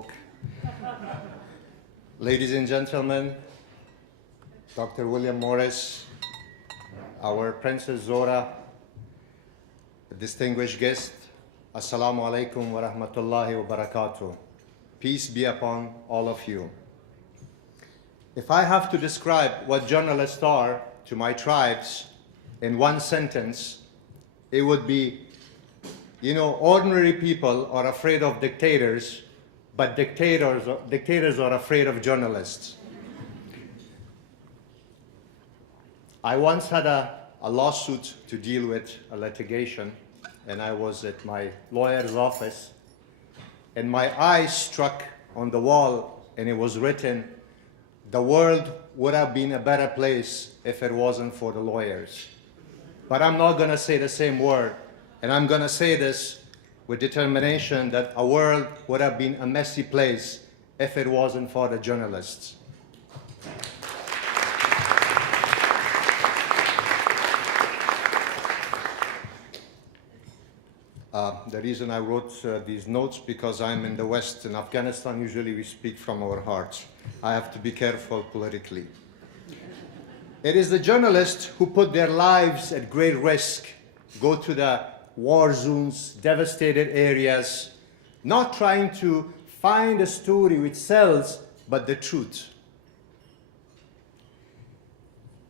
book. Ladies and gentlemen, Dr. William Morris, our Princess Zora, a distinguished guest, Assalamu alaikum wa rahmatullahi wa barakatuh. Peace be upon all of you. If I have to describe what journalists are to my tribes in one sentence, it would be, ordinary people are afraid of dictators, but dictators are afraid of journalists. I once had a lawsuit to deal with, a litigation, and I was at my lawyer's office, and my eye struck on the wall, and it was written, "The world would have been a better place if it wasn't for the lawyers." But I'm not going to say the same word, and I'm going to say this with determination that a world would have been a messy place if it wasn't for the journalists. The reason I wrote these notes, because I'm in the West. In Afghanistan, usually we speak from our hearts. I have to be careful politically. It is the journalists who put their lives at great risk, go to the war zones, devastated areas, not trying to find a story which sells, but the truth.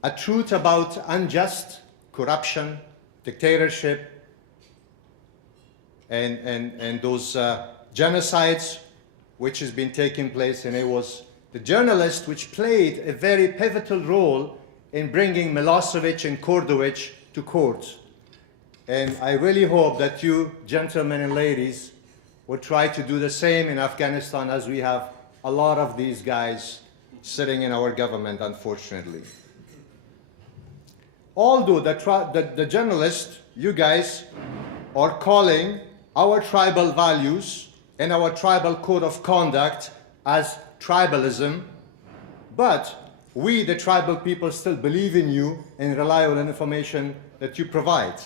A truth about unjust corruption, dictatorship, and those genocides which has been taking place. And it was the journalist which played a very pivotal role in bringing Milosevic and Kordovich to court. And I really hope that you, gentlemen and ladies, will try to do the same in Afghanistan, as we have a lot of these guys sitting in our government, unfortunately. Although the journalists, you guys, are calling our tribal values and our tribal code of conduct as tribalism, but we, the tribal people, still believe in you and rely on the information that you provide.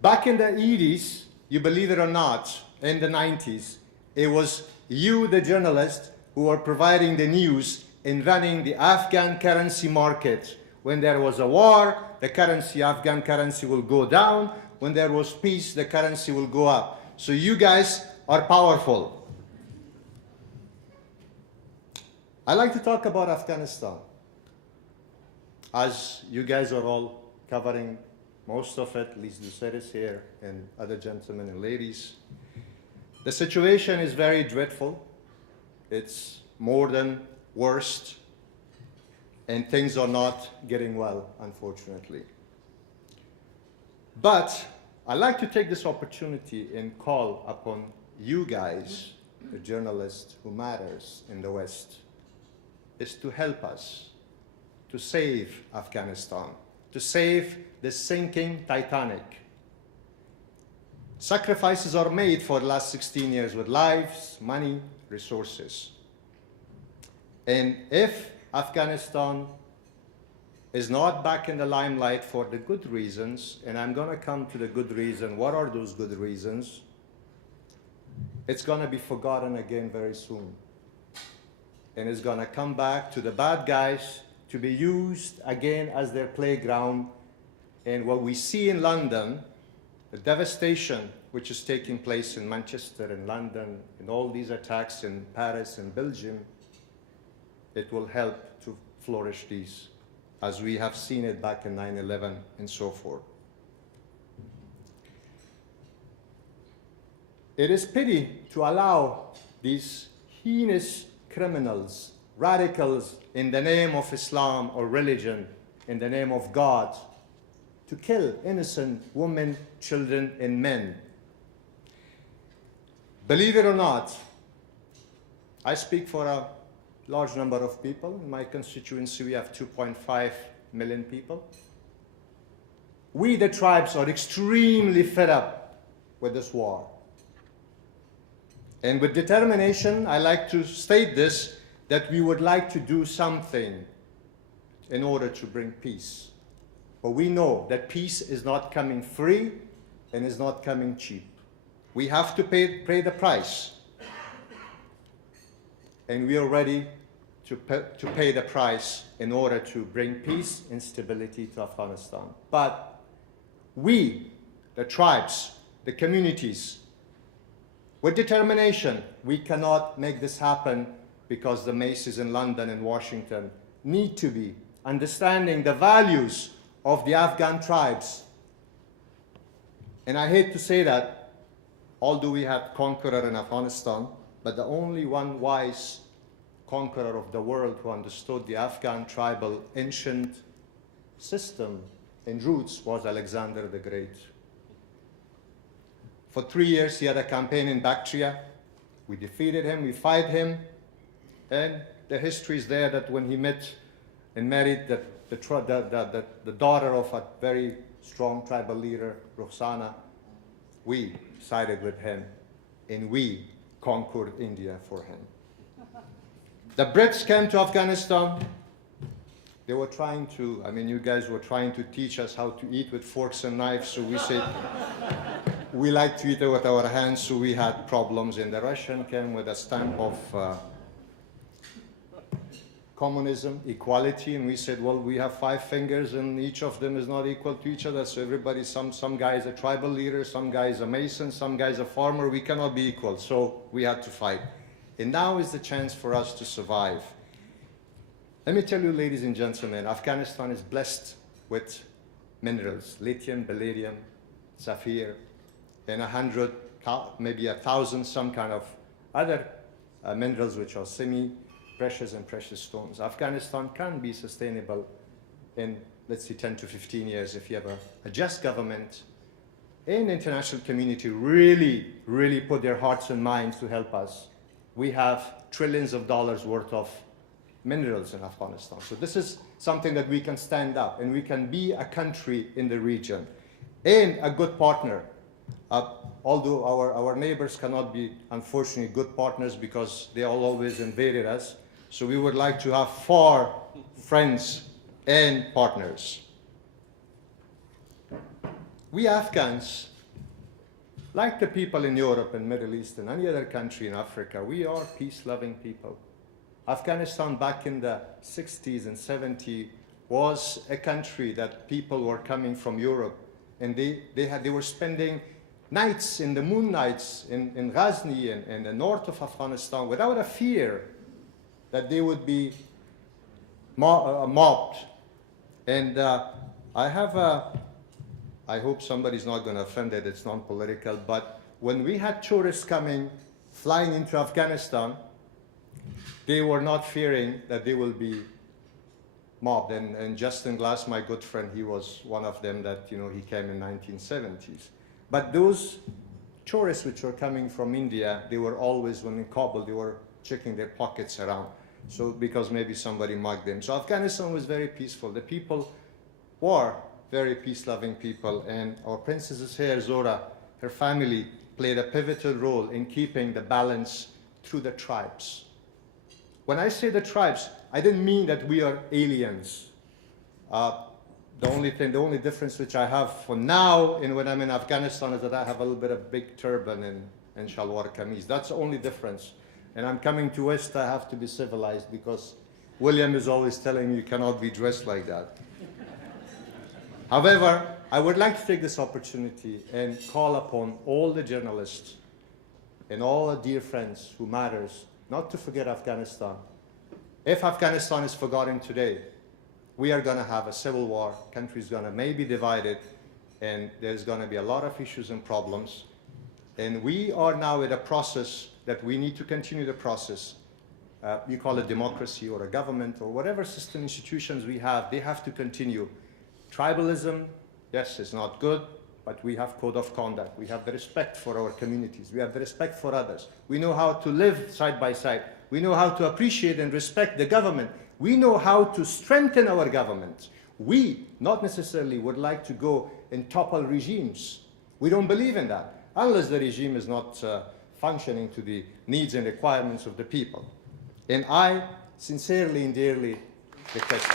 Back in the 80s, you believe it or not, in the 90s, it was you, the journalist, who were providing the news and running the Afghan currency market. When there was a war, the currency, Afghan currency, will go down. When there was peace, the currency will go up. So you guys are powerful. I like to talk about Afghanistan, as you guys are all covering most of it, at least Luceris here and other gentlemen and ladies. The situation is very dreadful. It's more than worst, and things are not getting well, unfortunately. But I'd like to take this opportunity and call upon you guys, the journalists who matters in the West, is to help us to save Afghanistan, to save the sinking Titanic. Sacrifices are made for the last 16 years with lives, money, resources. And if Afghanistan is not back in the limelight for the good reasons, and I'm going to come to the good reason. What are those good reasons? It's going to be forgotten again very soon. And it's going to come back to the bad guys to be used again as their playground. And what we see in London, the devastation which is taking place in Manchester and London, and all these attacks in Paris and Belgium, it will help to flourish these, as we have seen it back in 9/11 and so forth. It is pity to allow these heinous criminals, radicals, in the name of Islam or religion, in the name of God, to kill innocent women, children, and men. Believe it or not, I speak for a large number of people. In my constituency, we have 2.5 million people. We, the tribes, are extremely fed up with this war. And with determination, I like to state this, that we would like to do something in order to bring peace. But we know that peace is not coming free and is not coming cheap. We have to pay the price. and we are ready to pay the price in order to bring peace and stability to Afghanistan. But we, the tribes, the communities, with determination, we cannot make this happen because the Macy's in London and Washington need to be understanding the values of the Afghan tribes. And I hate to say that, although we had conqueror in Afghanistan, but the only one wise conqueror of the world who understood the Afghan tribal ancient system and roots was Alexander the Great. For 3 years, he had a campaign in Bactria. We defeated him, we fought him, and the history is there that when he met and married the daughter of a very strong tribal leader, Roxana, we sided with him, and we conquered India for him. The Brits came to Afghanistan. They were trying to, you guys were trying to teach us how to eat with forks and knives, so we said, we like to eat it with our hands, so we had problems. And the Russian came with a stamp of communism, equality, and we said, well, we have 5 fingers and each of them is not equal to each other, so everybody, some guy is a tribal leader, some guy is a mason, some guy is a farmer, we cannot be equal, so we had to fight. And now is the chance for us to survive. Let me tell you, ladies and gentlemen, Afghanistan is blessed with minerals, lithium, palladium, sapphire, and 100, maybe 1,000, some kind of other minerals which are semi-precious and precious stones. Afghanistan can be sustainable in, let's say, 10 to 15 years if you have a just government and international community really put their hearts and minds to help us. We have trillions of dollars worth of minerals in Afghanistan. So this is something that we can stand up and we can be a country in the region and a good partner. Although our neighbors cannot be, unfortunately, good partners because they all always invaded us. So we would like to have 4 friends and partners. We Afghans, like the people in Europe and Middle East and any other country in Africa, we are peace-loving people. Afghanistan back in the 60s and 70s was a country that people were coming from Europe, and they were spending nights in the moon nights in Ghazni and the north of Afghanistan without a fear that they would be mobbed. And I hope somebody's not going to offend it, it's non-political, but when we had tourists flying into Afghanistan, they were not fearing that they will be mobbed. And Justin Glass, my good friend, he was one of them that, he came in 1970s. But those tourists which were coming from India, they were always, when in Kabul, they were checking their pockets around. So because maybe somebody mugged them. So Afghanistan was very peaceful. The people were very peace-loving people. And our princess here, Zora, her family played a pivotal role in keeping the balance through the tribes. When I say the tribes, I didn't mean that we are aliens. The only difference which I have for now and when I'm in Afghanistan is that I have a little bit of big turban and shalwar kameez. That's the only difference. And I'm coming to West, I have to be civilized because William is always telling me you cannot be dressed like that. However, I would like to take this opportunity and call upon all the journalists and all the dear friends who matters not to forget Afghanistan. If Afghanistan is forgotten today, we are going to have a civil war, country's going to maybe divided, and there's going to be a lot of issues and problems. And we are now at a process that we need to continue the process. You call it democracy or a government or whatever system institutions we have, they have to continue. Tribalism, yes, it's not good, but we have code of conduct. We have the respect for our communities. We have the respect for others. We know how to live side by side. We know how to appreciate and respect the government. We know how to strengthen our government. We, not necessarily, would like to go and topple regimes. We don't believe in that, unless the regime is not functioning to the needs and requirements of the people. And I sincerely and dearly request